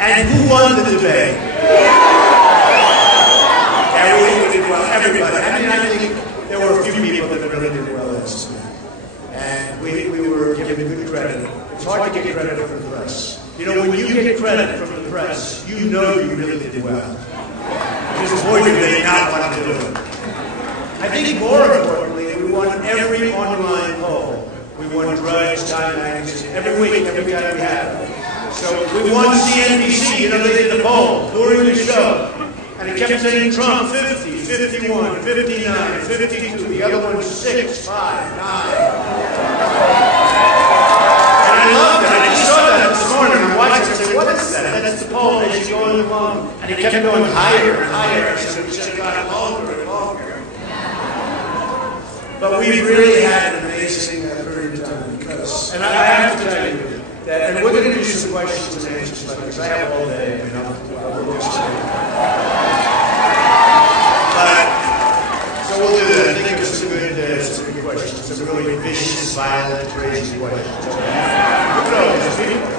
And who won the debate? Everybody did well. Everybody. I mean, I think there were a few people that really did well this time. And we were given good credit. It's hard to get credit from the press. You know, when you get credit from the press, you know you really did well. Because boy, do they not want to do it. I think more importantly, we won every online poll. We won Drudge, Time Magazine, every week, every time we had it. So we won CNBC, you know, they did the poll during the show. And it kept saying Trump 50, 51, 59, 52. The other one was 6, 5, 9. And I loved it. I just saw that this morning. I watched it and said, what is that? That's the poll as you're going along. And it kept going higher and higher. So it just got longer and longer. But we really had an amazing period of time because, and I have to tell you, that, and we're going to do some questions and answers because I have all day. You know, so we'll do that. I think it's some good questions. Some really vicious, violent, crazy questions. Look at all these people.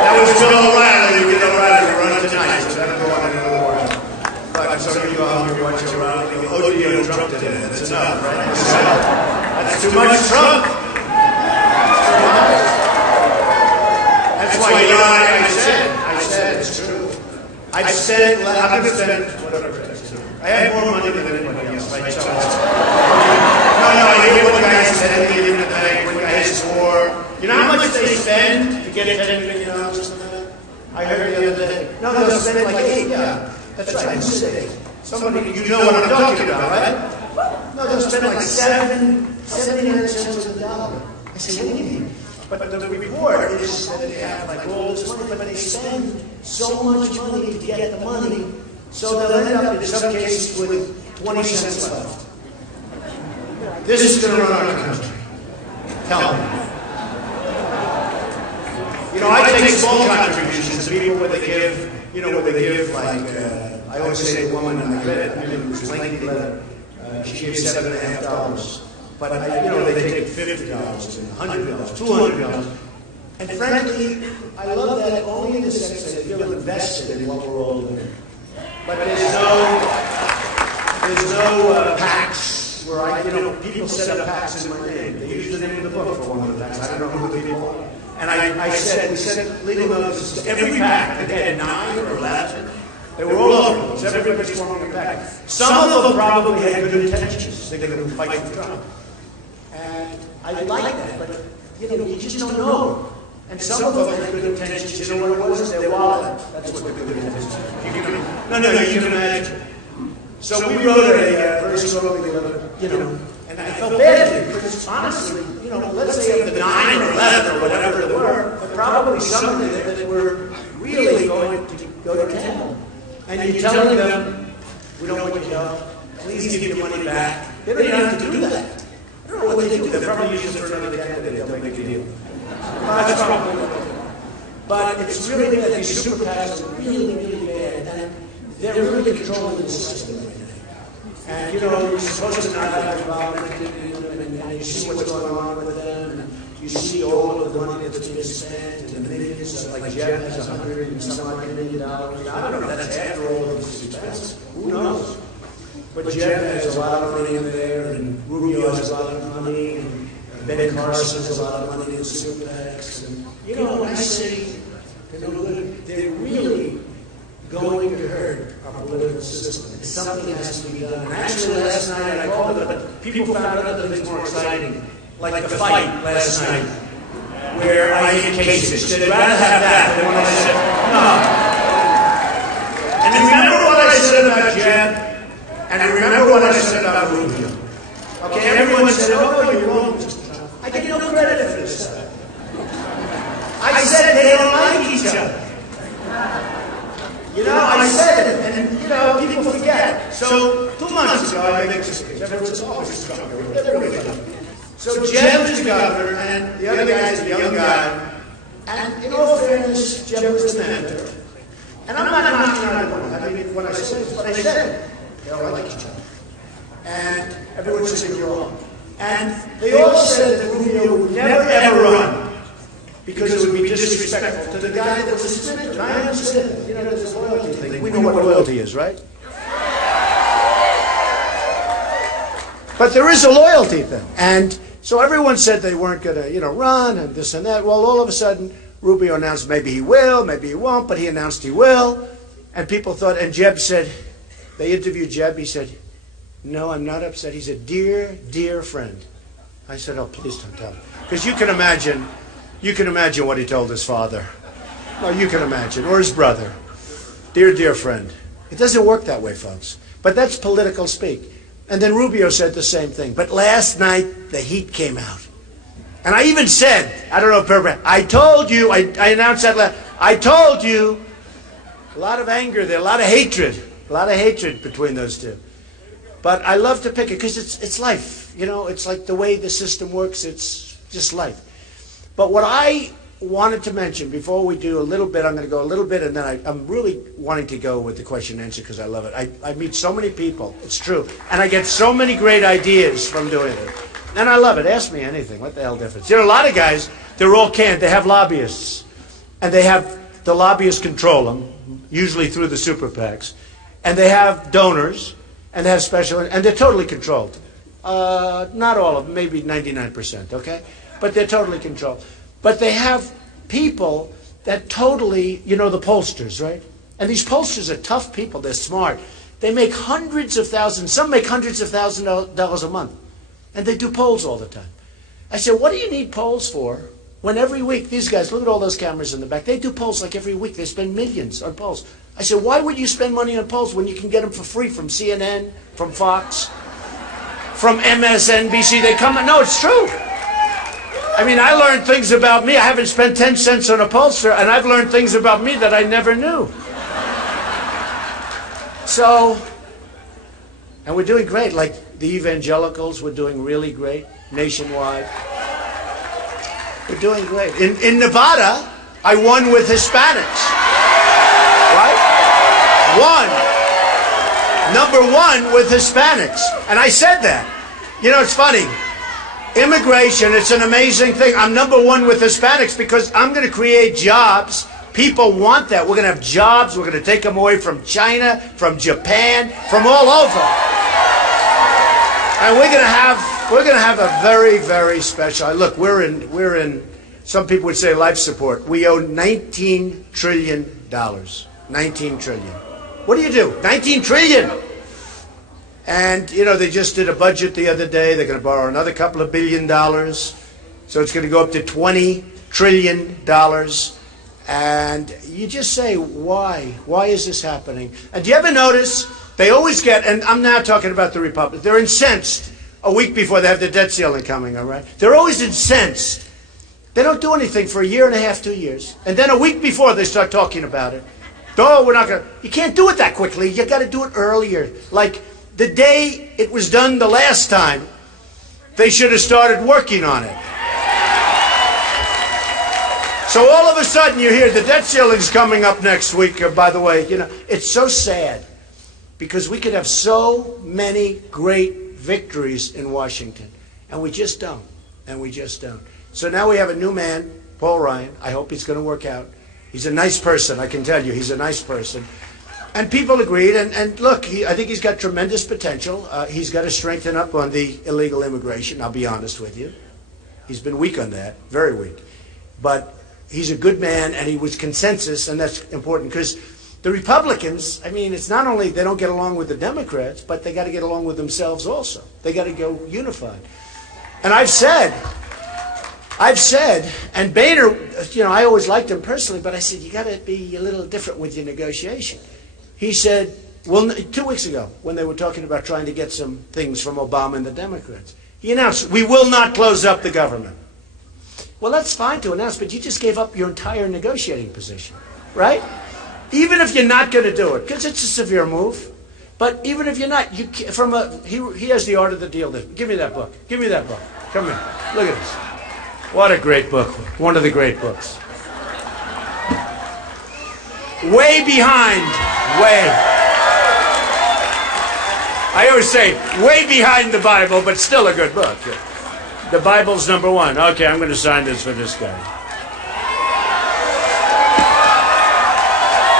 That was Bill O'Reilly. We get O'Reilly to run tonight, so that'll go on another while. But some of you out here watch O'Reilly. Oh, dear, Trump did it. That's enough, right? That's too much Trump. That's why, you know, I said, it's true. I'm going to spend whatever it is. I have more money than anybody else, right? So, no, I hear what guys said, they give in the bank, what guys swore. You know how much they spend to get $10 million or something like that? I heard the other day. No, they'll spend like 8, yeah. That's right, who said 8? Somebody, you know what I'm talking about, right? No, they'll spend like 79 cents on the dollar. I say, what do you mean? But the report is that they have like all this money, but they spend so much money to get the money, so they'll end up in some cases with 20 cents left. This is going to run our country. Tell me. You know, I take small contributions to people where they give, you know, where they give like, I always say the woman, and I read it, it was a lengthy letter, she gave $7.50. But, you know, they take $50 and $100, $200. And frankly, I love that only in the sense that they feel invested in what we're all doing. But there's no PACs where you know, people set up PACs in my name. They use the name of the book for one of the PACs. I don't know who the people are. And we sent legal notices to every PAC that had 9 or 11. They were all over us. Everybody's forming a PAC. Some of them probably had good intentions. They're going to fight for Trump. And I like that, but you know, you just don't know. And some of them had good intentions. You know what it was? Their wallet. That's what the good intentions. You can imagine. So we wrote a very slowly letter, you know, and I felt bad because honestly, you know, let's say of the 9 or 11 or whatever there were, but probably some of them that were really going to go to 10. And you're telling them, we don't want your help. Please give your money back. They don't even have to do that. I don't know what they do. They'll probably use it for another candidate. They'll make a deal. That's probably what they do. But it's really that these super PACs are really, really bad. And they're really controlling the system right now. And, you know, you're supposed to not have involvement in them, and you see what's going on with them, and you see all of the money that's being spent, and the millions, like Jeff has $100 and some odd $1 million. I don't know if that's after all of this expense. Who knows? But Jeff has a lot of money in there, and Rubio has a lot of money, and Ben Carson has a lot of money in super PACs. And, you know, when I say they're really going to hurt our political system. And something has to be done. And actually, last night I called it, but people found other things more exciting, like the fight last night, where I indicated they'd rather have that than when I said, no. And remember what I said about Jeff? And remember what I said about Rubio. Okay, everyone said, oh, no, you're wrong, Mr. Trump. I get no credit for this stuff. I said they don't like each other. You know, I said it, and, you know, people forget. So, 2 months ago, I make this speech. Everyone says, oh, Mr. Trump. So, Jeb is the governor, and the other guy is the young guy. And, in all fairness, Jeb was the mentor. And I'm not knocking out anyone. I mean, what I said is what I said. They all like each other. And everyone said you're wrong. And they all said that Rubio would never, ever run. because it would be disrespectful to the guy that was a spinster. And I understand that. You know, there's a loyalty thing. We know what loyalty is, right? But there is a loyalty thing. And so everyone said they weren't going to, run and this and that. Well, all of a sudden, Rubio announced maybe he will, maybe he won't, but he announced he will. And people thought, and Jeb said, they interviewed Jeb, he said, no, I'm not upset. He said, dear, dear friend. I said, oh, please don't tell me. Because you can imagine what he told his father. Well, you can imagine, or his brother. Dear, dear friend. It doesn't work that way, folks. But that's political speak. And then Rubio said the same thing. But last night, the heat came out. And I even said, I don't know if I told you, I announced that I told you, a lot of anger there, a lot of hatred between those two. But I love to pick it because it's life. It's like the way the system works, it's just life. But what I wanted to mention before we do a little bit, I'm going to go a little bit, and then I'm really wanting to go with the question and answer because I love it. I meet so many people, it's true, and I get so many great ideas from doing it. And I love it. Ask me anything. What the hell difference? A lot of guys, they're all canned. They have lobbyists, and the lobbyists control them, usually through the super PACs, and they have donors, and they have special, and they're totally controlled. Not all of them, maybe 99%, okay? But they're totally controlled. But they have people that totally, the pollsters, right? And these pollsters are tough people. They're smart. They make hundreds of thousands. Some make hundreds of thousands of dollars a month. And they do polls all the time. I said, what do you need polls for when every week, these guys, look at all those cameras in the back. They do polls like every week. They spend millions on polls. I said, why would you spend money on polls when you can get them for free from CNN, from Fox, from MSNBC? They come, no, it's true. I mean, I learned things about me. I haven't spent 10 cents on a pollster, and I've learned things about me that I never knew. So, and we're doing great. Like the evangelicals, we're doing really great nationwide. We're doing great. In Nevada, I won with Hispanics. Right? Number one with Hispanics. And I said that. It's funny. Immigration, it's an amazing thing. I'm number one with Hispanics because I'm going to create jobs. People want that. We're going to have jobs. We're going to take them away from China, from Japan, from all over. And we're going to have a very, very special. Look, we're in. Some people would say life support. We owe $19 trillion. 19 trillion. What do you do? 19 trillion. And, they just did a budget the other day. They're going to borrow another couple of $1 billion. So it's going to go up to $20 trillion. And you just say, why? Why is this happening? And do you ever notice they always get, and I'm now talking about the Republicans, they're incensed a week before they have the debt ceiling coming, all right? They're always incensed. They don't do anything for a year and a half, 2 years. And then a week before they start talking about it. Oh, we're not going to, you can't do it that quickly. You got to do it earlier. Like the day it was done the last time, they should have started working on it. So all of a sudden you hear the debt ceiling's coming up next week, by the way. It's so sad because we could have so many great victories in Washington. And we just don't. And we just don't. So now we have a new man, Paul Ryan. I hope he's going to work out. He's a nice person, I can tell you. He's a nice person. And people agreed. And look, I think he's got tremendous potential. He's got to strengthen up on the illegal immigration, I'll be honest with you. He's been weak on that, very weak. But he's a good man, and he was consensus, and that's important. Because the Republicans, I mean, it's not only they don't get along with the Democrats, but they got to get along with themselves also. They got to go unified. And I've said, and Boehner, I always liked him personally, but I said, you got to be a little different with your negotiation. He said, well, 2 weeks ago, when they were talking about trying to get some things from Obama and the Democrats, he announced, we will not close up the government. Well, that's fine to announce, but you just gave up your entire negotiating position, right? Even if you're not going to do it, because it's a severe move. But even if you're not, he has The Art of the Deal. Give me that book. Give me that book. Come here. Look at this. What a great book. One of the great books. Way behind. I always say, way behind the Bible, but still a good book. The Bible's number one. Okay, I'm going to sign this for this guy.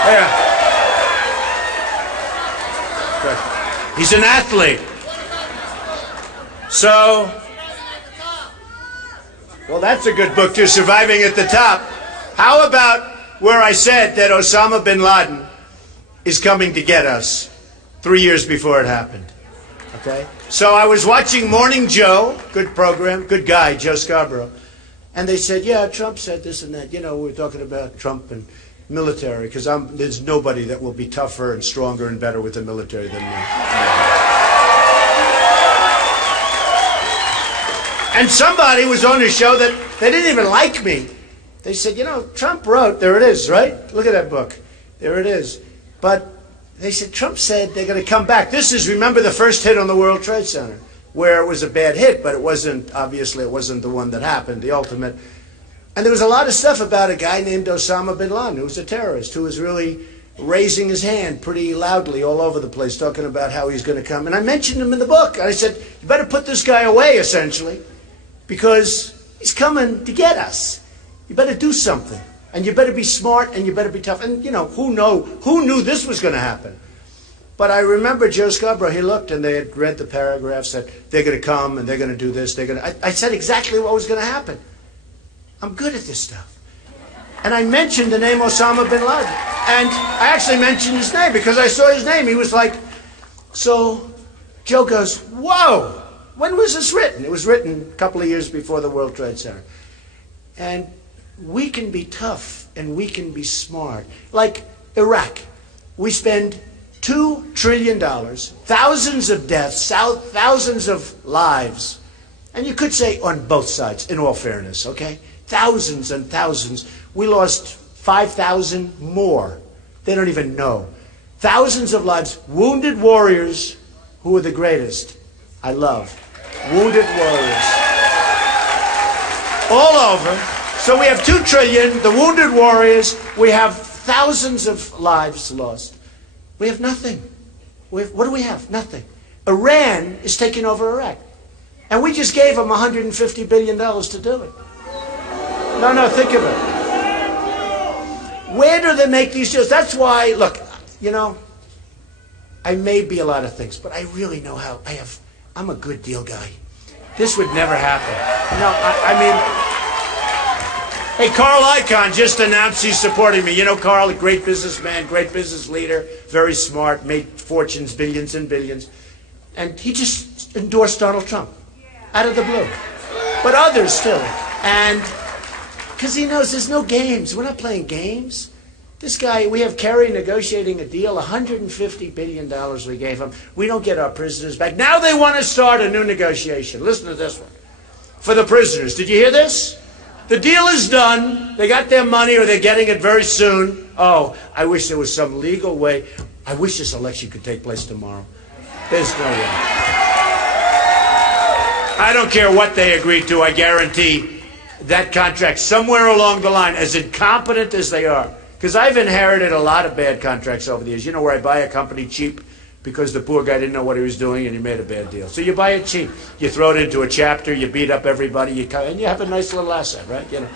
Yeah. He's an athlete. So, well, that's a good book too, Surviving at the Top. How about where I said that Osama bin Laden is coming to get us 3 years before it happened? Okay? So I was watching Morning Joe, good program, good guy, Joe Scarborough. And they said, yeah, Trump said this and that. You know, we were talking about Trump and military, because there's nobody that will be tougher and stronger and better with the military than me. And somebody was on the show that they didn't even like me. They said, you know, Trump wrote, there it is, right? Look at that book. There it is. But they said, Trump said they're going to come back. This is, remember the first hit on the World Trade Center, where it was a bad hit, but it wasn't, obviously it wasn't the one that happened, the ultimate. And there was a lot of stuff about a guy named Osama bin Laden, who was a terrorist, who was really raising his hand pretty loudly all over the place, talking about how he's going to come. And I mentioned him in the book. I said, you better put this guy away, essentially, because he's coming to get us. You better do something. And you better be smart, and you better be tough. And, you know, who knew this was going to happen? But I remember Joe Scarborough, he looked, and they had read the paragraphs that they're going to come, and they're going to do this. I said exactly what was going to happen. I'm good at this stuff. And I mentioned the name Osama bin Laden. And I actually mentioned his name because I saw his name. He was like, so Joe goes, whoa, when was this written? It was written a couple of years before the World Trade Center. And we can be tough and we can be smart. Like Iraq, we spend $2 trillion, thousands of deaths, thousands of lives. And you could say on both sides, in all fairness, okay? Thousands and thousands. We lost 5,000 more. They don't even know. Thousands of lives. Wounded warriors who are the greatest. I love. Wounded warriors. All over. So we have 2 trillion, the wounded warriors. We have thousands of lives lost. We have nothing. What do we have? Nothing. Iran is taking over Iraq. And we just gave them $150 billion to do it. No, think of it. Where do they make these deals? That's why, look, you know, I may be a lot of things, but I really know how. I'm a good deal guy. This would never happen. No, I mean, hey, Carl Icahn just announced he's supporting me. You know, Carl, a great businessman, great business leader, very smart, made fortunes, billions and billions. And he just endorsed Donald Trump out of the blue. But others still. And because he knows there's no games. We're not playing games. This guy, we have Kerry negotiating a deal, $150 billion we gave him. We don't get our prisoners back. Now they want to start a new negotiation. Listen to this one. For the prisoners. Did you hear this? The deal is done. They got their money, or they're getting it very soon. Oh, I wish there was some legal way. I wish this election could take place tomorrow. There's no way. I don't care what they agreed to, I guarantee that contract somewhere along the line, as incompetent as they are, because I've inherited a lot of bad contracts over the years. You know, where I buy a company cheap because the poor guy didn't know what he was doing and he made a bad deal. So you buy it cheap. You throw it into a chapter, you beat up everybody, and you have a nice little asset, right? You know,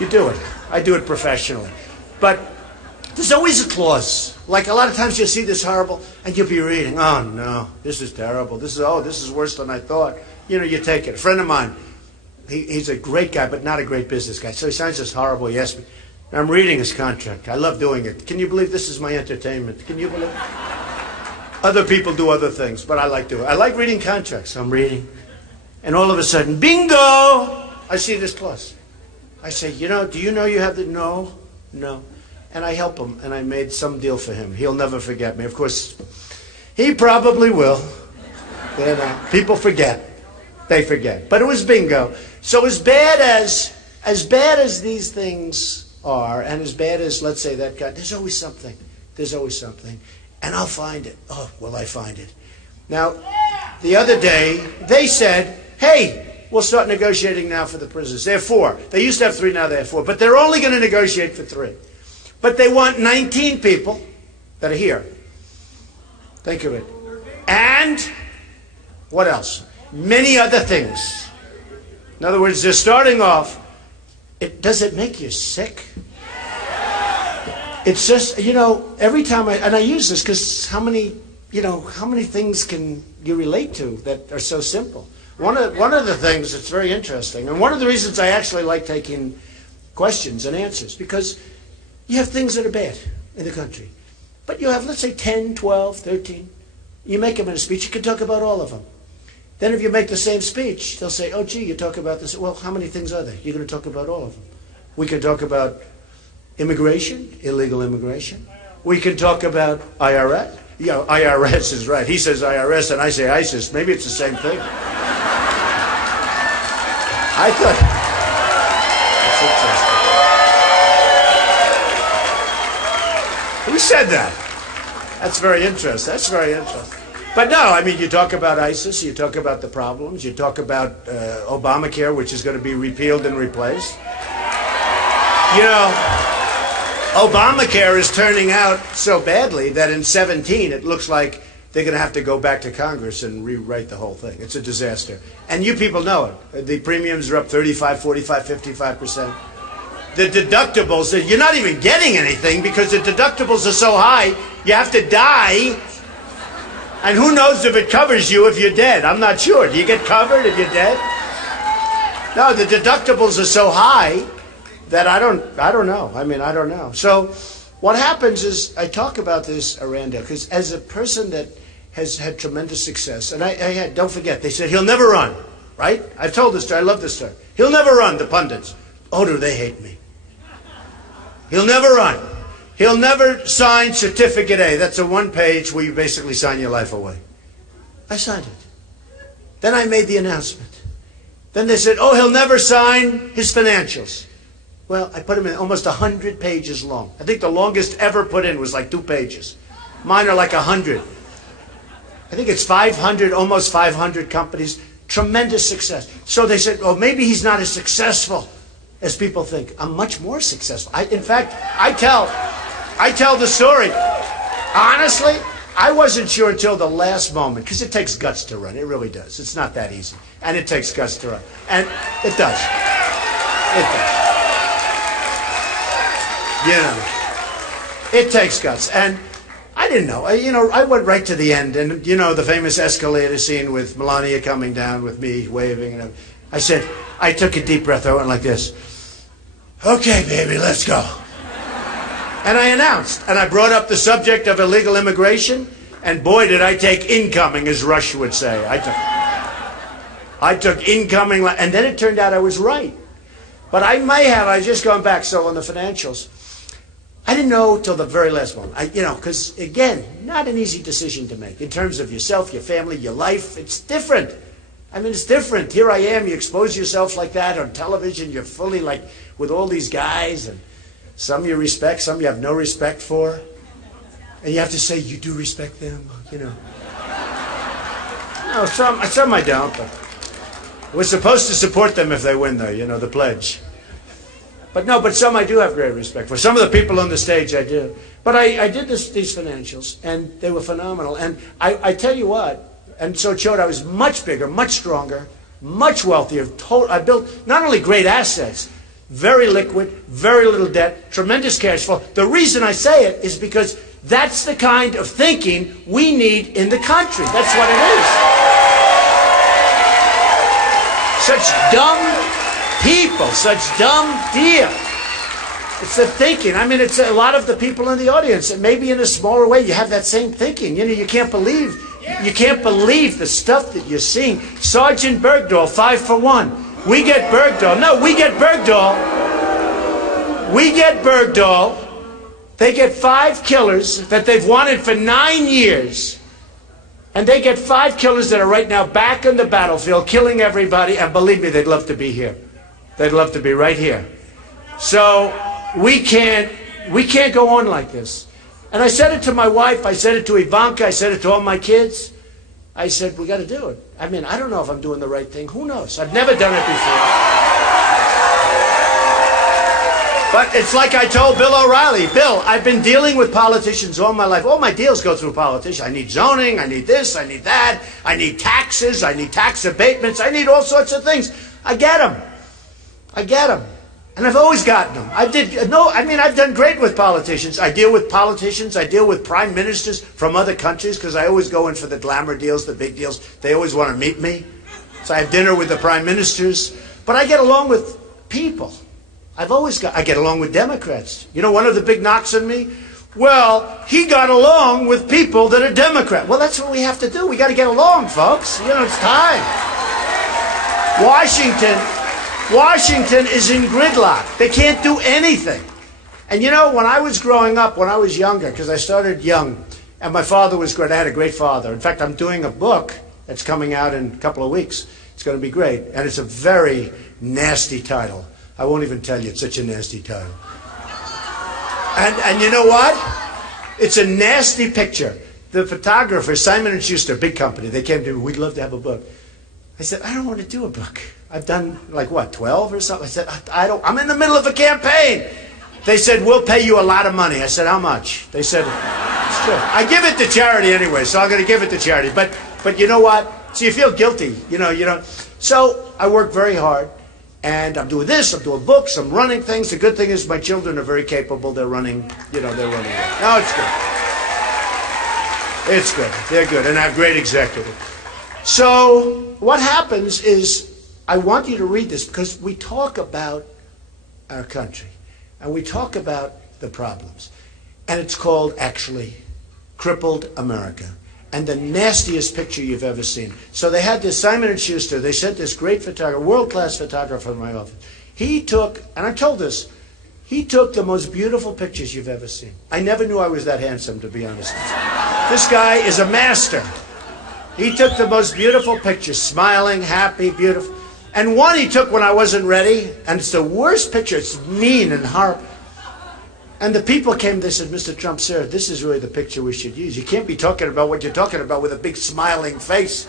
you do it. I do it professionally. But there's always a clause. Like a lot of times you'll see this horrible, and you'll be reading, oh no, this is terrible. This is worse than I thought. You know, you take it. A friend of mine, he's a great guy, but not a great business guy. So he signs this horrible. He asked me, I'm reading his contract. I love doing it. Can you believe this is my entertainment? Can you believe it? Other people do other things, but I like doing it. I like reading contracts. I'm reading. And all of a sudden, bingo! I see this clause. I say, you know, do you know you have the... No. And I help him, and I made some deal for him. He'll never forget me. Of course, he probably will. You know, people forget. They forget. But it was bingo. So as bad as these things are, and as bad as, let's say, that guy, there's always something. There's always something. And I'll find it. Oh, will I find it? Now, the other day, they said, hey, we'll start negotiating now for the prisoners. There are 4. They used to have 3, now they have 4. But they're only going to negotiate for 3. But they want 19 people that are here. Think of it. And what else? Many other things. In other words, they're starting off. Does it make you sick? it's just, every time and I use this because how many things can you relate to that are so simple? One of the things that's very interesting, and one of the reasons I actually like taking questions and answers, because you have things that are bad in the country. But you have, let's say, 10, 12, 13. You make them in a speech, you can talk about all of them. Then if you make the same speech, they'll say, oh, gee, you talk about this. Well, how many things are there? You're going to talk about all of them. We can talk about immigration, illegal immigration. We can talk about IRS. Yeah, IRS is right. He says IRS and I say ISIS. Maybe it's the same thing. I thought, that's interesting. Who said that? That's very interesting. That's very interesting. But no, I mean, you talk about ISIS, you talk about the problems, you talk about Obamacare, which is going to be repealed and replaced. Obamacare is turning out so badly that in 17 it looks like they're going to have to go back to Congress and rewrite the whole thing. It's a disaster. And you people know it. The premiums are up 35, 45, 55%. The deductibles, you're not even getting anything because the deductibles are so high, you have to die. And who knows if it covers you if you're dead? I'm not sure. Do you get covered if you're dead? No, the deductibles are so high that I don't know. I mean, I don't know. So what happens is I talk about this, Aranda, because as a person that has had tremendous success, and I had, don't forget, they said, he'll never run, right? I've told this story. I love this story. He'll never run, the pundits. Oh, do they hate me? He'll never run. He'll never sign Certificate A. That's a one-page where you basically sign your life away. I signed it. Then I made the announcement. Then they said, oh, he'll never sign his financials. Well, I put them in almost 100 pages long. I think the longest ever put in was like 2 pages. Mine are like 100. I think it's 500, almost 500 companies. Tremendous success. So they said, oh, maybe he's not as successful as people think. I'm much more successful. In fact, I tell the story. Honestly, I wasn't sure until the last moment, because it takes guts to run. It really does. It's not that easy. And it takes guts to run. And it does. It does. It takes guts. And I didn't know. I went right to the end. And, the famous escalator scene with Melania coming down with me waving. And I said, I took a deep breath. I went like this. Okay, baby, let's go. And I announced, and I brought up the subject of illegal immigration, and boy, did I take incoming, as Rush would say. I took incoming, and then it turned out I was right. But I was just going back, so on the financials, I didn't know till the very last moment. Because, again, not an easy decision to make. In terms of yourself, your family, your life, it's different. I mean, it's different. Here I am, you expose yourself like that on television, you're fully like with all these guys, and some you respect, some you have no respect for. And you have to say, you do respect them, No, some I don't, but we're supposed to support them if they win, though, the pledge. But some I do have great respect for. Some of the people on the stage I do. But I did these financials, and they were phenomenal. And I tell you what, and so it showed I was much bigger, much stronger, much wealthier. I built not only great assets, very liquid, very little debt, tremendous cash flow. The reason I say it is because that's the kind of thinking we need in the country. That's what it is. Such dumb people, such dumb deal. It's the thinking. I mean, it's a lot of the people in the audience, and maybe in a smaller way, you have that same thinking. You can't believe the stuff that you're seeing. Sergeant Bergdahl, 5 for 1. We get Bergdahl. No, we get Bergdahl. We get Bergdahl. They get 5 killers that they've wanted for 9 years. And they get 5 killers that are right now back on the battlefield, killing everybody. And believe me, they'd love to be here. They'd love to be right here. So we can't go on like this. And I said it to my wife. I said it to Ivanka. I said it to all my kids. I said, we got to do it. I mean, I don't know if I'm doing the right thing. Who knows? I've never done it before. But it's like I told Bill O'Reilly. Bill, I've been dealing with politicians all my life. All my deals go through politicians. I need zoning. I need this. I need that. I need taxes. I need tax abatements. I need all sorts of things. I get them. And I've always gotten them. I've done great with politicians. I deal with politicians. I deal with prime ministers from other countries because I always go in for the glamour deals, the big deals. They always want to meet me. So I have dinner with the prime ministers. But I get along with people. I get along with Democrats. You know, one of the big knocks on me? Well, he got along with people that are Democrat. Well, that's what we have to do. We got to get along, folks. You know, it's time. Washington is in gridlock. They can't do anything. And you know, when I was growing up, when I was younger, because I started young, and my father was great. I had a great father. In fact, I'm doing a book that's coming out in a couple of weeks. It's going to be great. And it's a very nasty title. I won't even tell you. It's such a nasty title. And you know what? It's a nasty picture. The photographer, Simon & Schuster, big company, they came to me, we'd love to have a book. I said, I don't want to do a book. I've done, like, what, 12 or something? I said, I'm in the middle of a campaign. They said, we'll pay you a lot of money. I said, how much? They said, it's good. I give it to charity anyway, so I'm going to give it to charity. But you know what? So you feel guilty, you know. So I work very hard, and I'm doing this, I'm doing books, I'm running things. The good thing is my children are very capable. They're running, they're running. No, it's good. It's good. They're good, and I have great executives. So what happens is, I want you to read this because we talk about our country, and we talk about the problems. And it's called, actually, Crippled America. And the nastiest picture you've ever seen. So they had this Simon & Schuster. They sent this great photographer, world-class photographer in my office. He took, and I'm told this, he took the most beautiful pictures you've ever seen. I never knew I was that handsome, to be honest. This guy is a master. He took the most beautiful pictures, smiling, happy, beautiful. And one he took when I wasn't ready, and it's the worst picture. It's mean and horrible. And the people came, they said, Mr. Trump, sir, this is really the picture we should use. You can't be talking about what you're talking about with a big smiling face.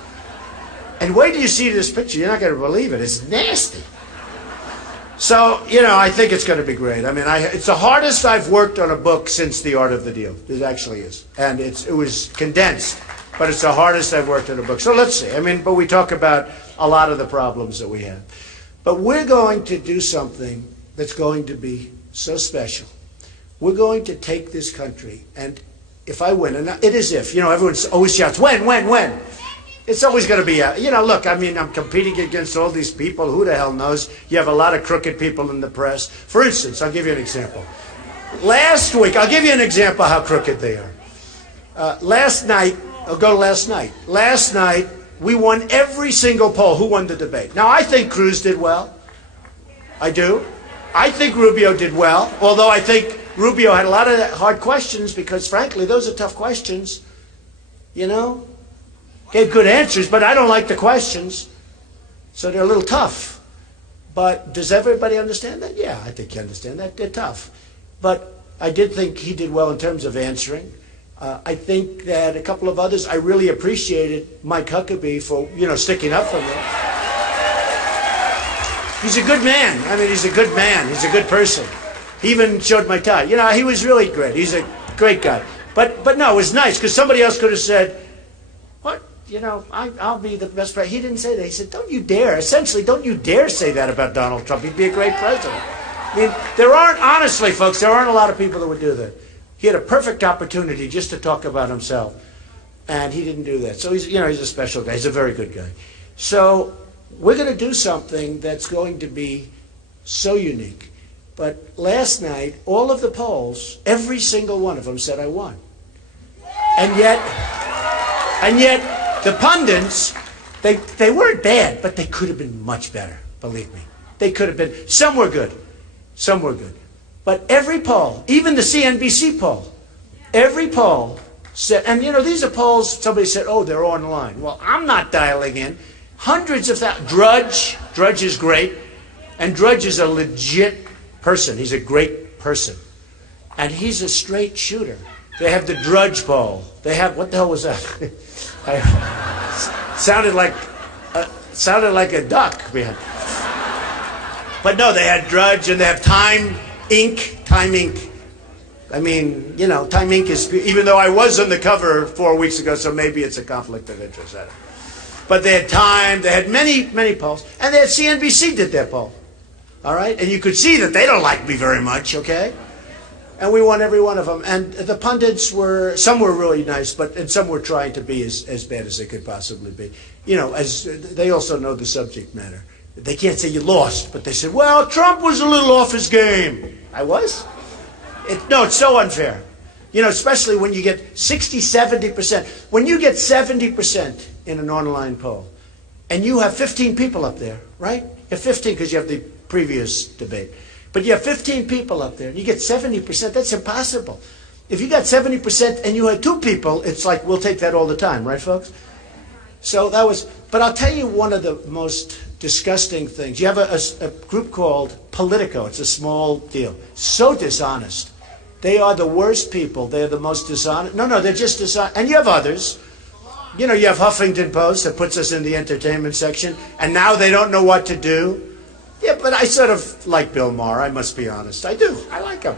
And wait till you see this picture. You're not going to believe it. It's nasty. So, I think it's going to be great. I mean, it's the hardest I've worked on a book since The Art of the Deal. It actually is. And it was condensed, but it's the hardest I've worked on a book. So let's see. But we talk about a lot of the problems that we have. But we're going to do something that's going to be so special. We're going to take this country, and if I win, and it is if, everyone always shouts, when? It's always going to be, look, I'm competing against all these people. Who the hell knows? You have a lot of crooked people in the press. For instance, I'll give you an example. Last week, I'll give you an example how crooked they are. Last night, Last night, we won every single poll. Who won the debate? Now, I think Cruz did well. I do. I think Rubio did well, although I think Rubio had a lot of hard questions because, frankly, those are tough questions. Gave good answers, but I don't like the questions. So they're a little tough. But does everybody understand that? Yeah, I think you understand that. They're tough. But I did think he did well in terms of answering. I think that a couple of others, I really appreciated Mike Huckabee for, sticking up for me. He's a good man. He's a good man. He's a good person. He even showed my tie. He was really great. He's a great guy. But no, it was nice because somebody else could have said, what? I'll be the best president. He didn't say that. He said, don't you dare. Essentially, don't you dare say that about Donald Trump. He'd be a great president. Honestly, folks, there aren't a lot of people that would do that. He had a perfect opportunity just to talk about himself. And he didn't do that. So he's a special guy. He's a very good guy. So we're going to do something that's going to be so unique. But last night, all of the polls, every single one of them said I won. And yet the pundits, they weren't bad, but they could have been much better, believe me. They could have been. Some were good. Some were good. But every poll, even the CNBC poll, every poll said, and these are polls, somebody said, oh, they're online. Well, I'm not dialing in. Hundreds of thousands. Drudge is great. And Drudge is a legit person. He's a great person. And he's a straight shooter. They have the Drudge poll. They have, what the hell was that? Sounded like a duck. But no, they had Drudge and they have Time Inc. Time Inc. Time Inc. is, even though I was on the cover 4 weeks ago, so maybe it's a conflict of interest. But they had Time, they had many, many polls, and they had CNBC did their poll. All right? And you could see that they don't like me very much, okay? And we won every one of them. And the pundits were, some were really nice, and some were trying to be as bad as they could possibly be. You know, as they also know the subject matter. They can't say you lost, but they said, well, Trump was a little off his game. I was? No, it's so unfair. You know, especially when you get 60, 70%. When you get 70% in an online poll, and you have 15 people up there, right? You have 15 because you have the previous debate. But you have 15 people up there, and you get 70%. That's impossible. If you got 70% and you had 2 people, it's like, we'll take that all the time, right, folks? So that was, but I'll tell you one of the most disgusting things. You have a group called Politico. It's a small deal. So dishonest. They are the worst people. They're the most dishonest. No, they're just dishonest. And you have others. You know, you have Huffington Post that puts us in the entertainment section, and now they don't know what to do. Yeah, but I sort of like Bill Maher, I must be honest. I do. I like him.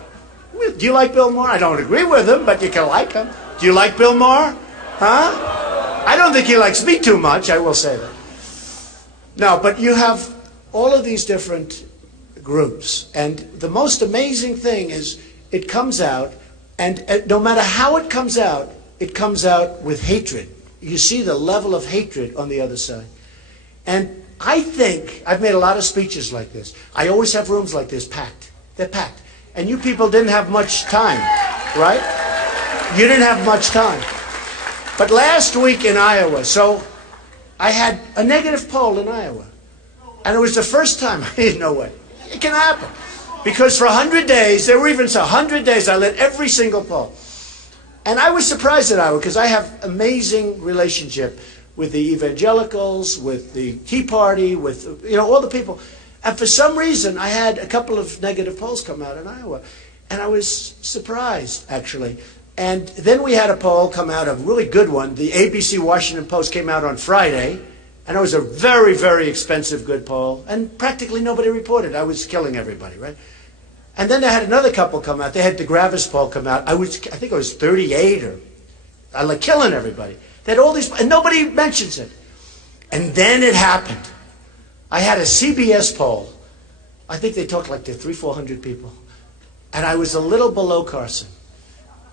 Do you like Bill Maher? I don't agree with him, but you can like him. Do you like Bill Maher? Huh? I don't think he likes me too much, I will say that. No, but you have all of these different groups, and the most amazing thing is it comes out, and no matter how it comes out with hatred. You see the level of hatred on the other side. And I think, I've made a lot of speeches like this. I always have rooms like this packed. They're packed. And you people didn't have much time, right? You didn't have much time. But last week in Iowa, so I had a negative poll in Iowa. And it was the first time, I didn't know what. It can happen. Because for 100 days, there were even 100 days, I let every single poll. And I was surprised at Iowa because I have amazing relationship with the evangelicals, with the Tea Party, with, you know, all the people. And for some reason, I had a couple of negative polls come out in Iowa. And I was surprised, actually. And then we had a poll come out, a really good one. The ABC Washington Post came out on Friday. And it was a very, very expensive, good poll. And practically nobody reported. I was killing everybody, right? And then they had another couple come out. They had the Gravis poll come out. I think it was 38 or, I like killing everybody. They had all these, and nobody mentions it. And then it happened. I had a CBS poll. I think they talked like to 300-400 people. And I was a little below Carson.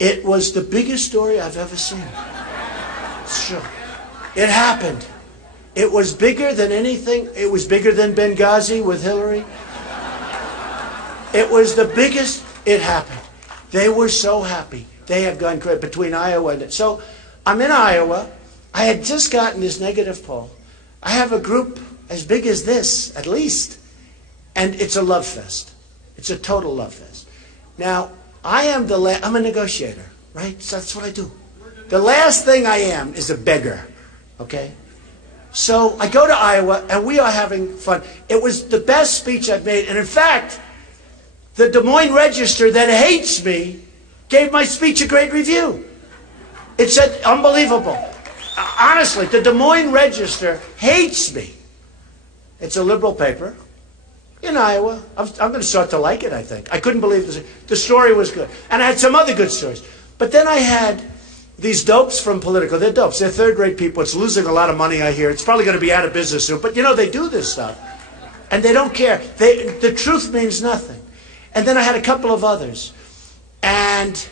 It was the biggest story I've ever seen. Sure. It happened. It was bigger than anything. It was bigger than Benghazi with Hillary. It was the biggest. It happened. They were so happy. They have gone crazy between Iowa and... So I'm in Iowa. I had just gotten this negative poll. I have a group as big as this, at least. And it's a love fest. It's a total love fest. Now, I'm a negotiator, right? So that's what I do. The last thing I am is a beggar, okay? So I go to Iowa, and we are having fun. It was the best speech I've made. And in fact, the Des Moines Register that hates me gave my speech a great review. It said, unbelievable. Honestly, the Des Moines Register hates me. It's a liberal paper in Iowa. I'm going to start to like it, I think. I couldn't believe this. The story was good. And I had some other good stories. But then I had these dopes from Politico. They're dopes. They're third-rate people. It's losing a lot of money, I hear. It's probably going to be out of business soon. But, you know, they do this stuff. And they don't care. The truth means nothing. And then I had a couple of others. And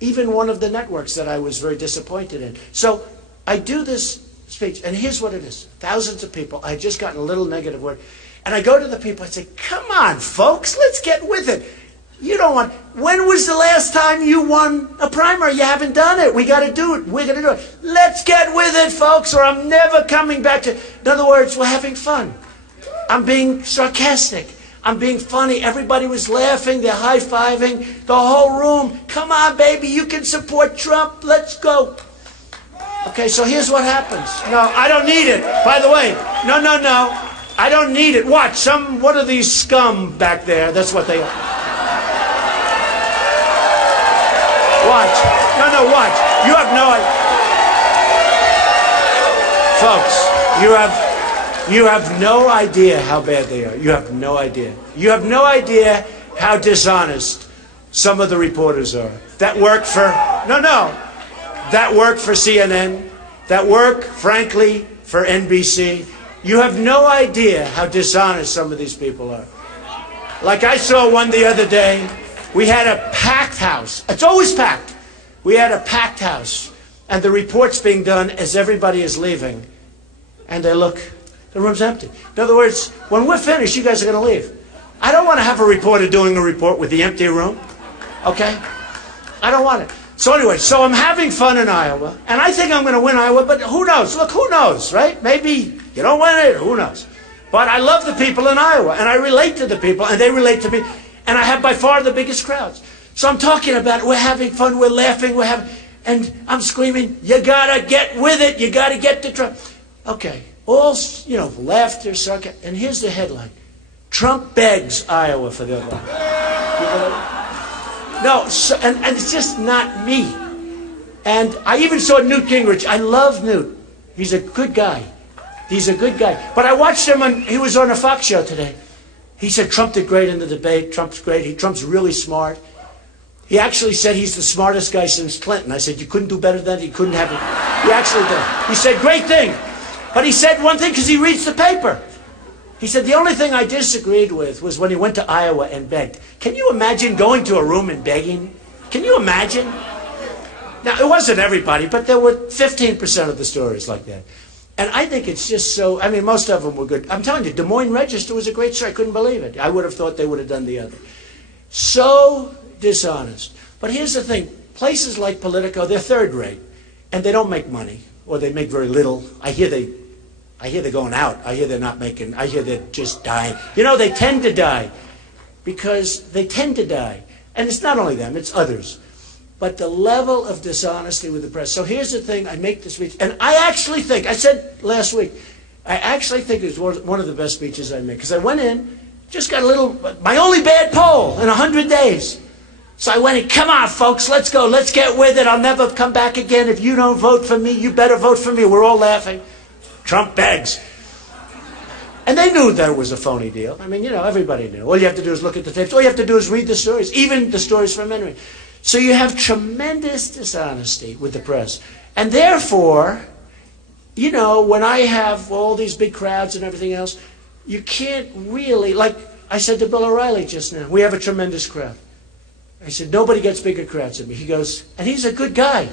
even one of the networks that I was very disappointed in. So I do this speech, and here's what it is. Thousands of people. I had just gotten a little negative word. And I go to the people, I say, come on, folks, let's get with it. You don't want... When was the last time you won a primary? You haven't done it. We got to do it. We're going to do it. Let's get with it, folks, or I'm never coming back to... In other words, we're having fun. I'm being sarcastic. I'm being funny. Everybody was laughing. They're high-fiving. The whole room. Come on, baby. You can support Trump. Let's go. Okay, so here's what happens. No, I don't need it. By the way, no. I don't need it. Watch. What are these scum back there? That's what they are. Watch. No, watch. You have no idea. Folks, you have no idea how bad they are. You have no idea. You have no idea how dishonest some of the reporters are. That work for... No. That work for CNN. That work, frankly, for NBC. You have no idea how dishonest some of these people are. Like I saw one the other day. We had a packed house. It's always packed. We had a packed house. And the report's being done as everybody is leaving. And they look, the room's empty. In other words, when we're finished, you guys are going to leave. I don't want to have a reporter doing a report with the empty room. Okay? I don't want it. So anyway, so I'm having fun in Iowa. And I think I'm going to win Iowa, but who knows? Look, who knows, right? Maybe you don't win it, who knows? But I love the people in Iowa, and I relate to the people, and they relate to me. And I have by far the biggest crowds. So I'm talking about it. We're having fun, we're laughing, and I'm screaming, you gotta get with it, you gotta get to Trump. Okay, all, laughter, sarcasm, and here's the headline. Trump begs Iowa for their vote. No, and it's just not me. And I even saw Newt Gingrich. I love Newt. He's a good guy. He's a good guy. But I watched him, he was on a Fox show today. He said Trump did great in the debate. Trump's great. Trump's really smart. He actually said he's the smartest guy since Clinton. I said, you couldn't do better than that? You couldn't have it. He actually did. He said, great thing. But he said one thing because he reads the paper. He said, the only thing I disagreed with was when he went to Iowa and begged. Can you imagine going to a room and begging? Can you imagine? Now, it wasn't everybody, but there were 15% of the stories like that. And I think it's just so, most of them were good. I'm telling you, Des Moines Register was a great story. I couldn't believe it. I would have thought they would have done the other. So dishonest. But here's the thing. Places like Politico, they're third rate. And they don't make money. Or they make very little. I hear they're going out. I hear they're just dying. They tend to die. Because they tend to die. And it's not only them, it's others. But the level of dishonesty with the press. So here's the thing, I make this speech, and I actually think, I said last week, I actually think it's one of the best speeches I make. Because I went in, just got my only bad poll in 100 days. So I went in, come on folks, let's go, let's get with it, I'll never come back again. If you don't vote for me, you better vote for me. We're all laughing. Trump begs. And they knew that it was a phony deal. Everybody knew. All you have to do is look at the tapes. All you have to do is read the stories, even the stories from Henry. So you have tremendous dishonesty with the press. And therefore, when I have all these big crowds and everything else, you can't really, like I said to Bill O'Reilly just now, we have a tremendous crowd. I said, nobody gets bigger crowds than me. He goes, and he's a good guy.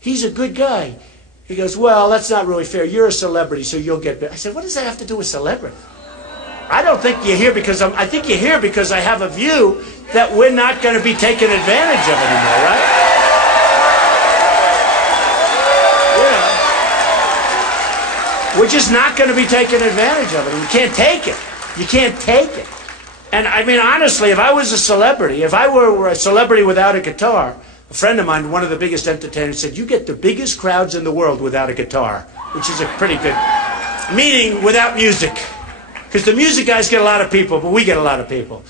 He's a good guy. He goes, well, that's not really fair. You're a celebrity, so you'll get big. I said, what does that have to do with celebrity? I don't think you're here because I think you're here because I have a view that we're not going to be taken advantage of anymore, right? We're just not going to be taken advantage of it. You can't take it. You can't take it. And honestly, if I was a celebrity, if I were a celebrity without a guitar, a friend of mine, one of the biggest entertainers, said, you get the biggest crowds in the world without a guitar, which is a pretty good, meaning without music. Because the music guys get a lot of people, but we get a lot of people.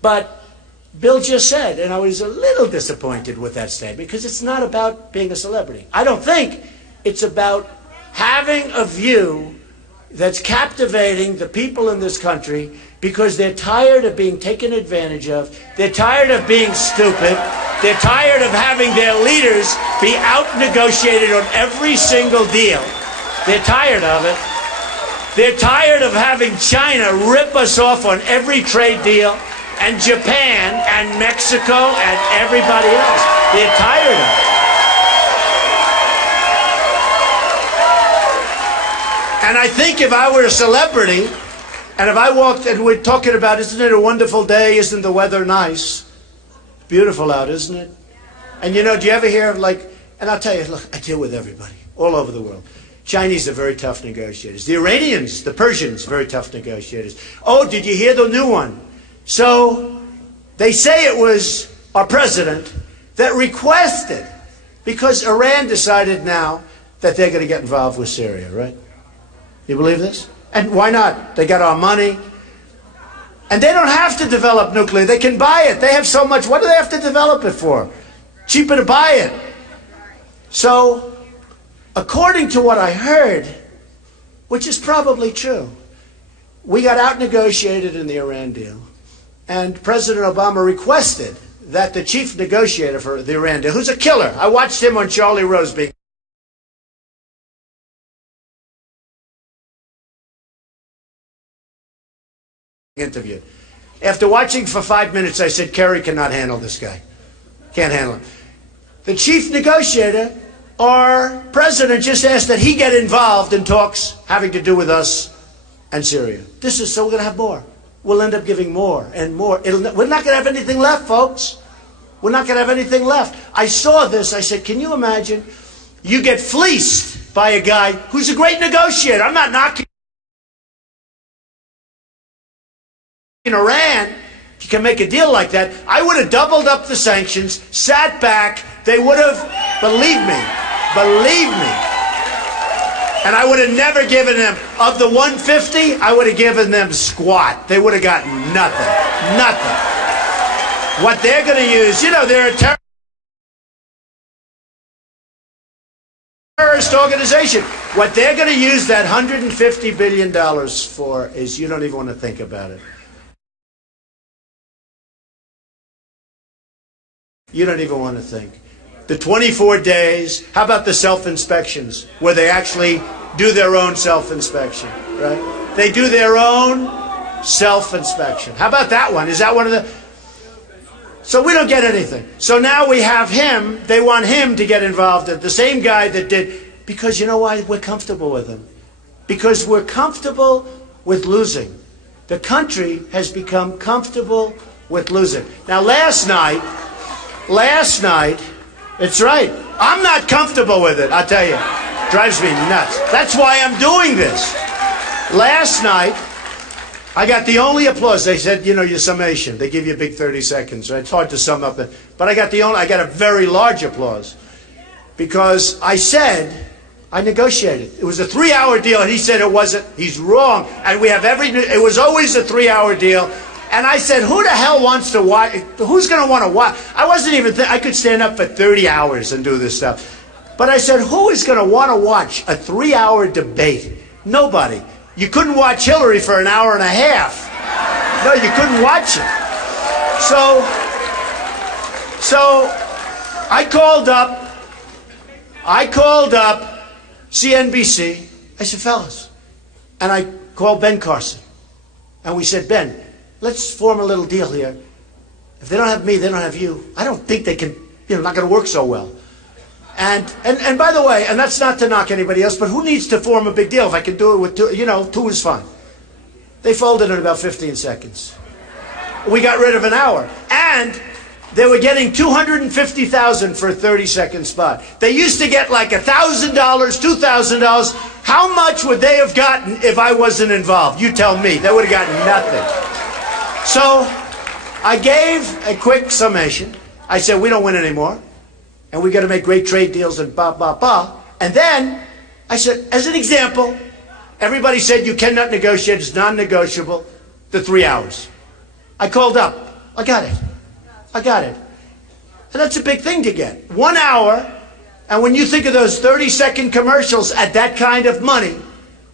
But Bill just said, and I was a little disappointed with that statement, because it's not about being a celebrity. I don't think it's about having a view that's captivating the people in this country because they're tired of being taken advantage of, they're tired of being stupid, they're tired of having their leaders be out-negotiated on every single deal. They're tired of it. They're tired of having China rip us off on every trade deal, and Japan and Mexico and everybody else. They're tired of it. And I think if I were a celebrity, and if I walked and we're talking about, isn't it a wonderful day? Isn't the weather nice? Beautiful out, isn't it? And do you ever hear and I'll tell you, look, I deal with everybody, all over the world. Chinese are very tough negotiators. The Iranians, the Persians, very tough negotiators. Oh, did you hear the new one? So they say it was our president that requested, because Iran decided now that they're going to get involved with Syria, right? You believe this? And why not? They got our money. And they don't have to develop nuclear. They can buy it. They have so much. What do they have to develop it for? Cheaper to buy it. So, according to what I heard, which is probably true, we got out-negotiated in the Iran deal. And President Obama requested that the chief negotiator for the Iran deal, who's a killer, I watched him on Charlie Rose being interviewed. After watching for 5 minutes, I said, Kerry cannot handle this guy. Can't handle him. The chief negotiator, our president, just asked that he get involved in talks having to do with us and Syria. This is so we're going to have more. We'll end up giving more and more. We're not going to have anything left, folks. We're not going to have anything left. I saw this. I said, can you imagine? You get fleeced by a guy who's a great negotiator. I'm not knocking Iran. If you can make a deal like that, I would have doubled up the sanctions, sat back. They would have, believe me, and I would have never given them, of the 150, I would have given them squat. They would have gotten nothing. What they're going to use, you know, they're a terrorist organization. What they're going to use that $150 billion for is, you don't even want to think about it. You don't even want to think. The 24 days, how about the self-inspections, where they actually do their own self-inspection, right? They do their own self-inspection. How about that one? Is that one of the... So we don't get anything. So now we have him, they want him to get involved, the same guy that did, because you know why? We're comfortable with him. Because we're comfortable with losing. The country has become comfortable with losing. Now last night, it's right. I'm not comfortable with it, I'll tell you. It drives me nuts. That's why I'm doing this. Last night, I got the only applause. They said, you know, your summation. They give you a big 30 seconds. Right? It's hard to sum up it. But I got a very large applause. Because I said, I negotiated. It was a 3-hour deal, and he said it wasn't. He's wrong. And we have it was always a 3-hour deal. And I said, who the hell wants to watch? Who's going to want to watch? I wasn't even I could stand up for 30 hours and do this stuff. But I said, who is going to want to watch a 3-hour debate? Nobody. You couldn't watch Hillary for an hour and a half. No, you couldn't watch it. So I called up CNBC. I said, fellas. And I called Ben Carson. And we said, Ben, let's form a little deal here. If they don't have me, they don't have you. I don't think they can, not going to work so well. And by the way, and that's not to knock anybody else, but who needs to form a big deal? If I can do it with two, 2 is fine. They folded in about 15 seconds. We got rid of an hour. And they were getting $250,000 for a 30-second spot. They used to get like $1,000, $2,000. How much would they have gotten if I wasn't involved? You tell me. They would have gotten nothing. So I gave a quick summation. I said, we don't win anymore. And we got to make great trade deals and blah, blah, blah. And then I said, as an example, everybody said you cannot negotiate. It's non-negotiable. The 3 hours. I called up. I got it. And that's a big thing to get. 1 hour. And when you think of those 30-second commercials at that kind of money,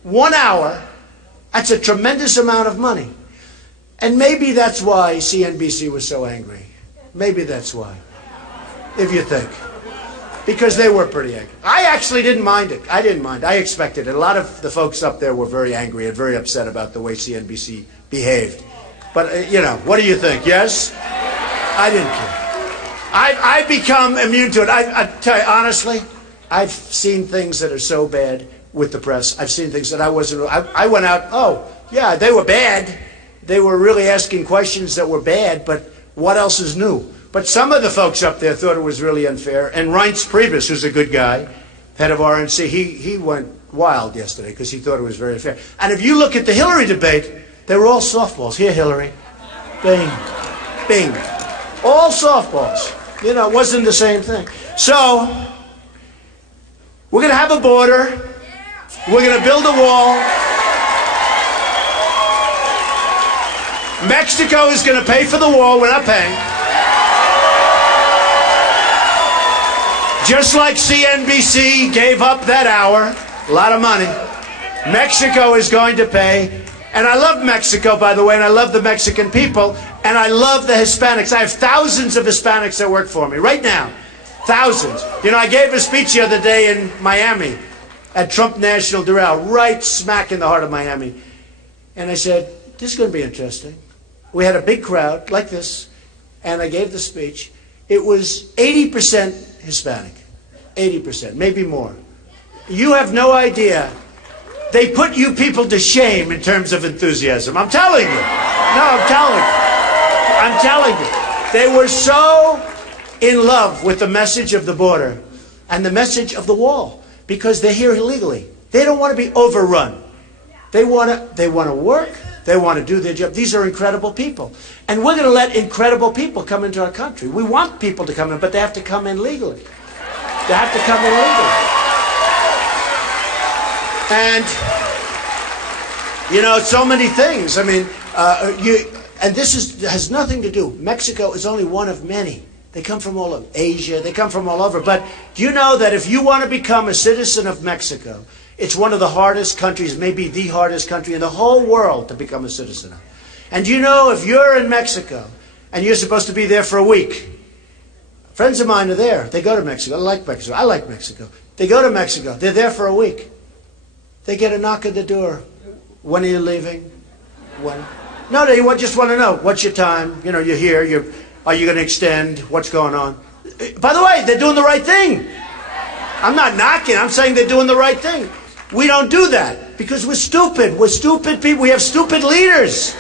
1 hour, that's a tremendous amount of money. And maybe that's why CNBC was so angry. Maybe that's why. If you think. Because they were pretty angry. I actually didn't mind it. I didn't mind. I expected it. A lot of the folks up there were very angry and very upset about the way CNBC behaved. But, what do you think? Yes? I didn't care. I've become immune to it. I tell you, honestly, I've seen things that are so bad with the press. I've seen things that I wasn't... I went out, oh, yeah, they were bad. They were really asking questions that were bad, but what else is new? But some of the folks up there thought it was really unfair. And Reince Priebus, who's a good guy, head of RNC, he went wild yesterday because he thought it was very unfair. And if you look at the Hillary debate, they were all softballs. Here, Hillary. Bing. Bing. All softballs. It wasn't the same thing. So, we're going to have a border. We're going to build a wall. Mexico is going to pay for the wall. We're not paying. Just like CNBC gave up that hour, a lot of money, Mexico is going to pay. And I love Mexico, by the way, and I love the Mexican people, and I love the Hispanics. I have thousands of Hispanics that work for me right now. Thousands. I gave a speech the other day in Miami at Trump National Doral, right smack in the heart of Miami. And I said, this is going to be interesting. we had a big crowd like this, and I gave the speech. It was 80% Hispanic, 80%, maybe more. You have no idea. They put you people to shame in terms of enthusiasm. I'm telling you. No, I'm telling you. I'm telling you. They were so in love with the message of the border and the message of the wall because they're here illegally. They don't want to be overrun. They want to work. They want to do their job. These are incredible people. And we're going to let incredible people come into our country. We want people to come in, but they have to come in legally. They have to come in legally. And, you know, so many things. I mean, and this has nothing to do. Mexico is only one of many. They come from all over Asia. They come from all over. But do you know that if you want to become a citizen of Mexico, it's one of the hardest countries, maybe the hardest country in the whole world to become a citizen of. And you know, if you're in Mexico and you're supposed to be there for a week, friends of mine are there. They go to Mexico. I like Mexico. I like Mexico. They go to Mexico. They're there for a week. They get a knock at the door. When are you leaving? When? No, they just want to know, what's your time? You know, you're here. Are you going to extend? What's going on? By the way, they're doing the right thing. I'm not knocking. I'm saying they're doing the right thing. We don't do that because we're stupid. We're stupid people. We have stupid leaders.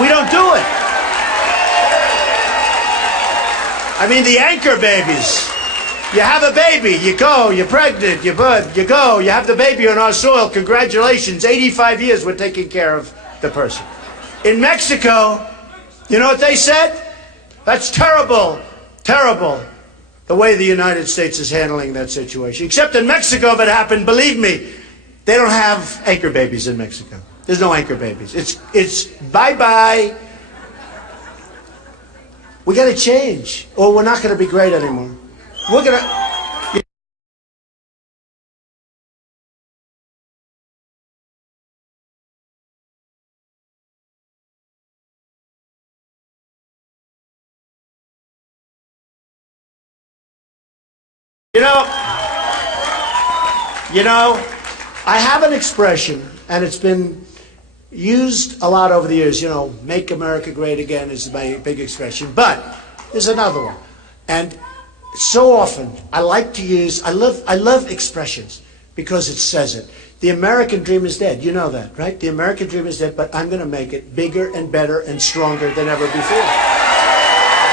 We don't do it. I mean, the anchor babies. You have a baby, you go, you're pregnant, you go, you have the baby on our soil. Congratulations, 85 years we're taking care of the person. In Mexico, you know what they said? That's terrible, terrible, the way the United States is handling that situation. Except in Mexico, if it happened, believe me, they don't have anchor babies in Mexico. There's no anchor babies. It's bye-bye. We got to change, or we're not going to be great anymore. We're going to... You know, I have an expression, and it's been used a lot over the years. You know, make America great again is my big expression. But there's another one. And so often, I like to use, I love expressions because it says it. The American dream is dead. You know that, right? The American dream is dead, but I'm going to make it bigger and better and stronger than ever before.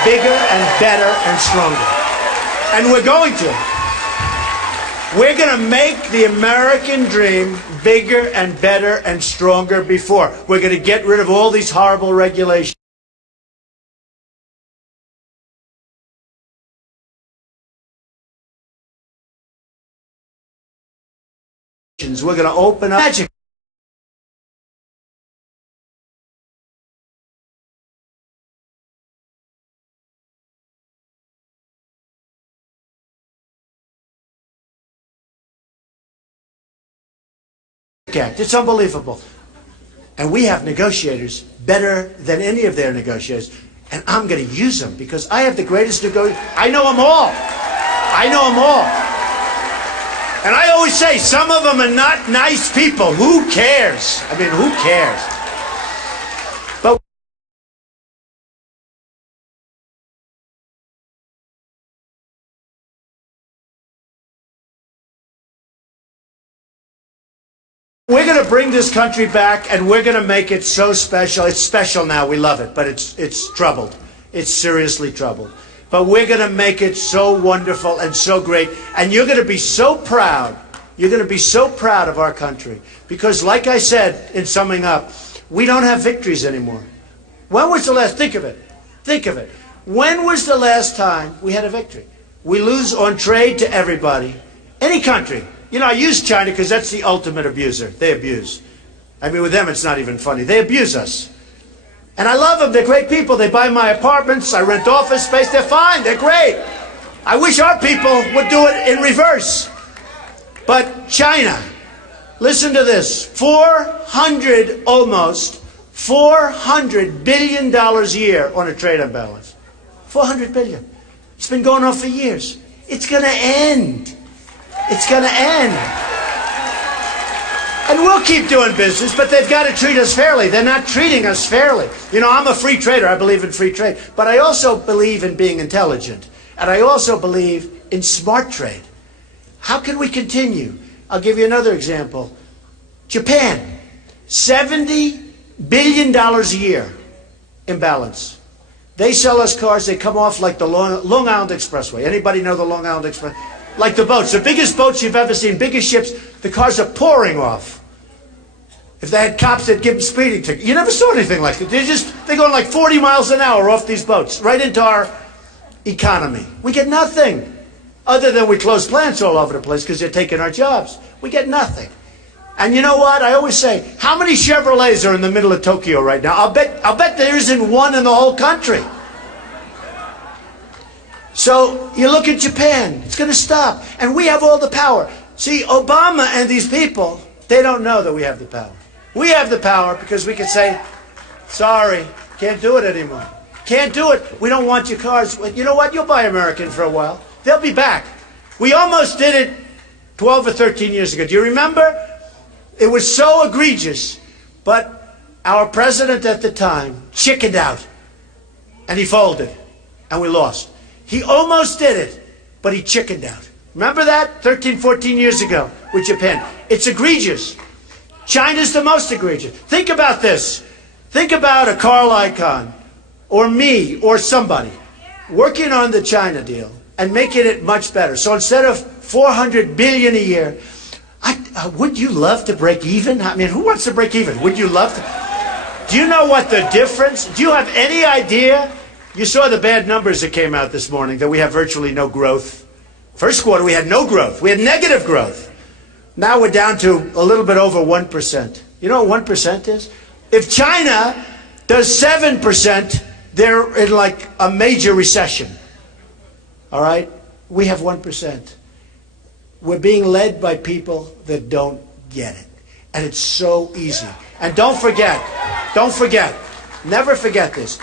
Bigger and better and stronger. And we're going to. We're going to make the American dream bigger and better and stronger before. We're going to get rid of all these horrible regulations. We're going to open up magic. It's unbelievable. And we have negotiators better than any of their negotiators. And I'm going to use them because I have the greatest negotiators. I know them all. I know them all. And I always say, some of them are not nice people. Who cares? I mean, who cares? But we're going to bring this country back, and we're going to make it so special. It's special now. We love it, but it's troubled. It's seriously troubled. But we're going to make it so wonderful and so great. And you're going to be so proud. You're going to be so proud of our country. Because like I said, in summing up, we don't have victories anymore. When was the last, think of it. Think of it. When was the last time we had a victory? We lose on trade to everybody. Any country. You know, I use China because that's the ultimate abuser. They abuse. I mean, with them, it's not even funny. They abuse us. And I love them. They're great people. They buy my apartments. I rent office space. They're fine. They're great. I wish our people would do it in reverse. But China, listen to this. Almost $400 billion a year on a trade imbalance. 400 billion. It's been going on for years. It's going to end. It's going to end. And we'll keep doing business, but they've got to treat us fairly. They're not treating us fairly. You know, I'm a free trader. I believe in free trade. But I also believe in being intelligent. And I also believe in smart trade. How can we continue? I'll give you another example. Japan, $70 billion a year imbalance. They sell us cars, they come off like the Long Island Expressway. Anybody know the Long Island Express? Like the boats, the biggest boats you've ever seen, biggest ships, the cars are pouring off. If they had cops, they'd give them speeding tickets. You never saw anything like it. They're going like 40 miles an hour off these boats, right into our economy. We get nothing, other than we close plants all over the place because they're taking our jobs. We get nothing. And you know what? I always say, how many Chevrolets are in the middle of Tokyo right now? I'll bet there isn't one in the whole country. So you look at Japan, it's going to stop. And we have all the power. See, Obama and these people, they don't know that we have the power. We have the power because we can say, sorry, can't do it anymore. Can't do it. We don't want your cars. You know what? You'll buy American for a while. They'll be back. We almost did it 12 or 13 years ago. Do you remember? It was so egregious, but our president at the time chickened out, and he folded, and we lost. He almost did it, but he chickened out. Remember that? 13, 14 years ago with Japan. It's egregious. China's the most egregious. Think about this. Think about a Carl Icahn, or me, or somebody, working on the China deal and making it much better. So instead of $400 billion a year, would you love to break even? I mean, who wants to break even? Would you love to? Do you know what the difference? Do you have any idea? You saw the bad numbers that came out this morning, that we have virtually no growth. First quarter, we had no growth. We had negative growth. Now we're down to a little bit over 1%. You know what 1% is? If China does 7%, they're in like a major recession. All right? We have 1%. We're being led by people that don't get it. And it's so easy. And don't forget, never forget this.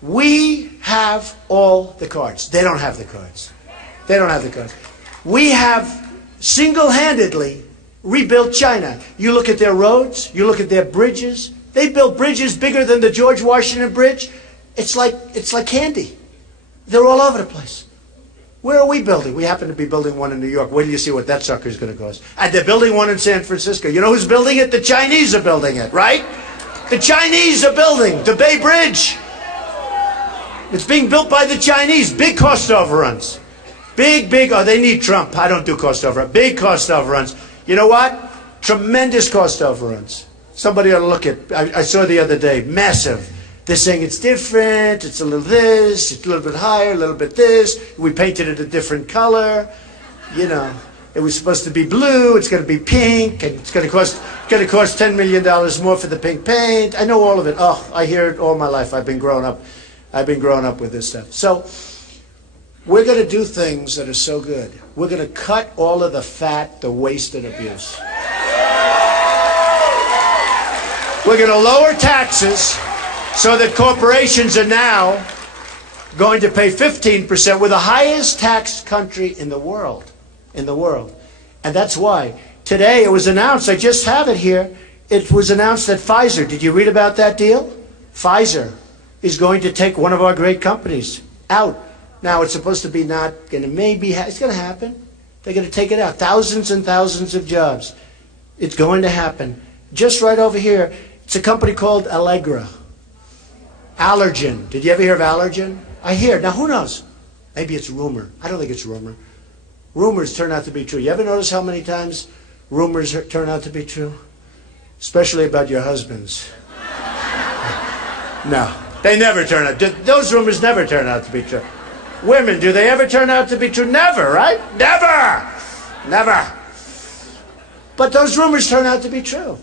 We have all the cards. They don't have the cards. They don't have the cards. We have single-handedly rebuilt China. You look at their roads, you look at their bridges. They built bridges bigger than the George Washington Bridge. It's like candy. They're all over the place. Where are we building? We happen to be building one in New York. Wait till you see what that sucker is going to cost. And they're building one in San Francisco. You know who's building it? The Chinese are building it, right? The Chinese are building the Bay Bridge. It's being built by the Chinese. Big cost overruns. Big, oh, they need Trump. I don't do cost overruns. Big cost overruns. You know what? Tremendous cost overruns. Somebody ought to look at, I saw the other day, massive. They're saying it's different, it's a little this, it's a little bit higher, a little bit this. We painted it a different color. You know, it was supposed to be blue, it's going to be pink, and it's going to cost $10 million more for the pink paint. I know all of it. Oh, I hear it all my life. I've been growing up with this stuff. So we're going to do things that are so good. We're going to cut all of the fat, the waste, and abuse. We're going to lower taxes so that corporations are now going to pay 15%. We're the highest taxed country in the world. And that's why today it was announced, I just have it here, it was announced that Pfizer, did you read about that deal? Pfizer is going to take one of our great companies out. Now it's supposed to be not going to it's going to happen. They're going to take it out. Thousands and thousands of jobs. It's going to happen. Just right over here, it's a company called Allegra. Allergen. Did you ever hear of Allergen? I hear. Now who knows? Maybe it's rumor. I don't think it's rumor. Rumors turn out to be true. You ever notice how many times rumors turn out to be true? Especially about your husbands. No, they never turn out. Those rumors never turn out to be true. Women, do they ever turn out to be true? Never, right? Never. But those rumors turn out to be true.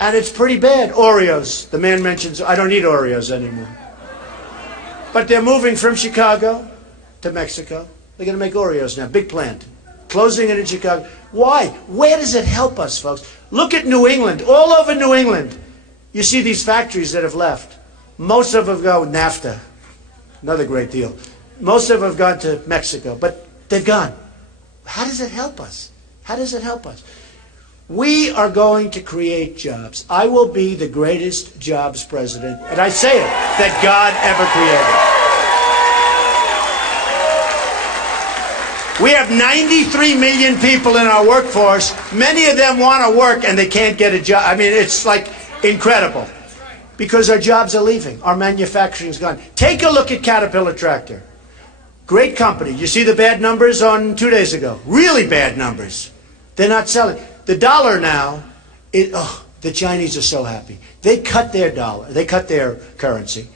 And it's pretty bad. Oreos. The man mentions, I don't eat Oreos anymore. But they're moving from Chicago to Mexico. They're going to make Oreos now. Big plant. Closing it in Chicago. Why? Where does it help us, folks? Look at New England. All over New England. You see these factories that have left. Most of them go NAFTA. Another great deal. Most of them have gone to Mexico. But they've gone. How does it help us? How does it help us? We are going to create jobs. I will be the greatest jobs president, and I say it, that God ever created. We have 93 million people in our workforce. Many of them want to work and they can't get a job. I mean, it's like incredible. Because our jobs are leaving. Our manufacturing's gone. Take a look at Caterpillar Tractor. Great company. You see the bad numbers on 2 days ago? Really bad numbers. They're not selling. The dollar now, the Chinese are so happy. They cut their dollar. They cut their currency.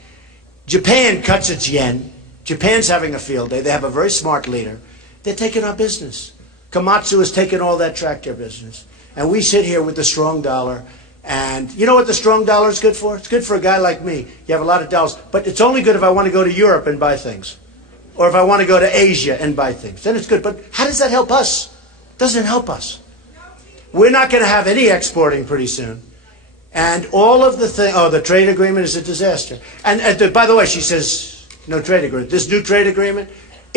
Japan cuts its yen. Japan's having a field day. They have a very smart leader. They're taking our business. Komatsu has taken all that tractor business. And we sit here with the strong dollar. And you know what the strong dollar is good for? It's good for a guy like me. You have a lot of dollars. But it's only good if I want to go to Europe and buy things. Or if I want to go to Asia and buy things. Then it's good. But how does that help us? It doesn't help us. We're not going to have any exporting pretty soon. And all of the things, the trade agreement is a disaster. And by the way, she says, no trade agreement. This new trade agreement,